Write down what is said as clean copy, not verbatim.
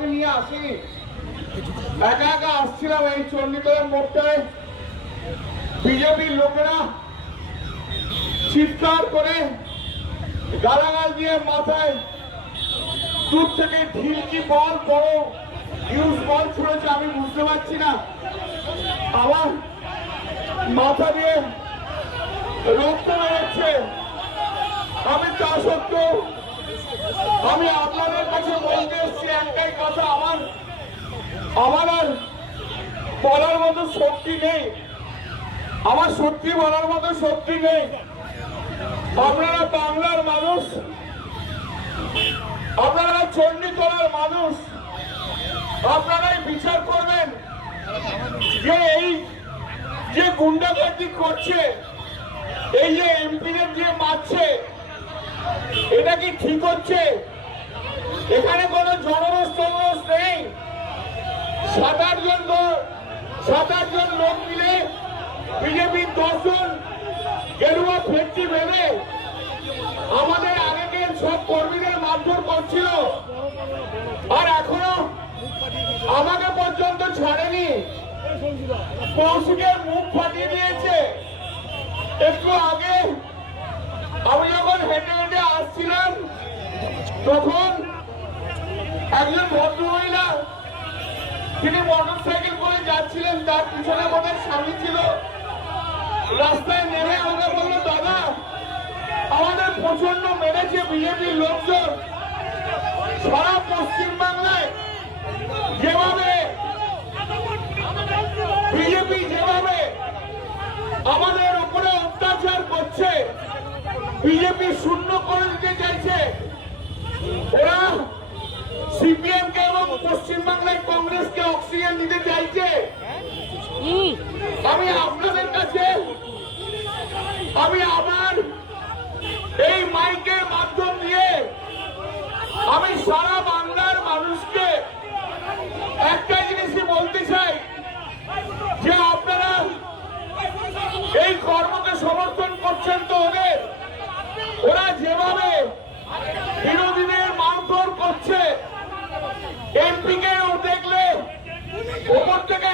কাউকে নিয়ে আসিনি, একা একা আসছিলাম এই চণ্ডীতলার মোড়টায়। বিজেপির লোকেরা চিৎকার করে গালাগাল দিয়ে মাথায় দূর থেকে ঢিলকি বল, বড় ইউজ বল ছুড়েছে। আমি বুঝতে পারছি না, আমার মাথা দিয়ে রক্ত বেরোচ্ছে। আমি তা সত্ত্বেও আমি আপনাদের কাছে বলতে এসছি একটাই কথা, আমার আর বলার মতো শক্তি নেই, আমার সত্যি বলার মতো শক্তি নেই। আপনারা বাংলার মানুষ, আপনারা চণ্ডীতলার মানুষ, আপনারাই বিচার করবেন যে এই যে গুন্ডাগর্দি করছে, এই যে এমপিদের দিয়ে মারছে, এটা কি ঠিক হচ্ছে? এখানে কোনো জনরোষ টনরোষ নেই। 7-8 জন লোক মিলে বিজেপির 10 জন গেরুয়া ফেটটি ভেবে আমাদের আগের সব কর্মীদের মারধর করছিল, আর এখনো আমাকে পর্যন্ত ছাড়েনি। কৌশিকের মুখ ফাটিয়ে দিয়েছে। একটু আগে আমি যখন হেঁটে হেঁটে আসছিলাম, তখন একজন ভদ্রমহিলা, তিনি মোটরসাইকেল করে যাচ্ছিলেন, তার পিছনে আমাদের স্বামী ছিল। রাস্তায় নেমে আমাকে বললো, দাদা আমাদের প্রচন্ড মেরেছে বিজেপির লোকজন। সারা পশ্চিমবাংলায় যেভাবে বিজেপি যেভাবে আমাদের উপরে অত্যাচার করছে, বিজেপি শূন্য করে দিতে চাইছে, ওরা সিপিএম কে এবং পশ্চিমবাংলায় কংগ্রেসকে অক্সিজেন দিতে চাইছে। আমি আপনাদের কাছে আমি আবার এই মাইকের মাধ্যম দিয়ে আমি সারা বাংলার মানুষকে একটাই জিনিসই বলতে চাই, যে আপনারা এই কর্মকে সমর্থন করছেন তো ওরা যেভাবে বিরোধীদের মারধর করছে, এমপি কেও দেখলে ওপর থেকে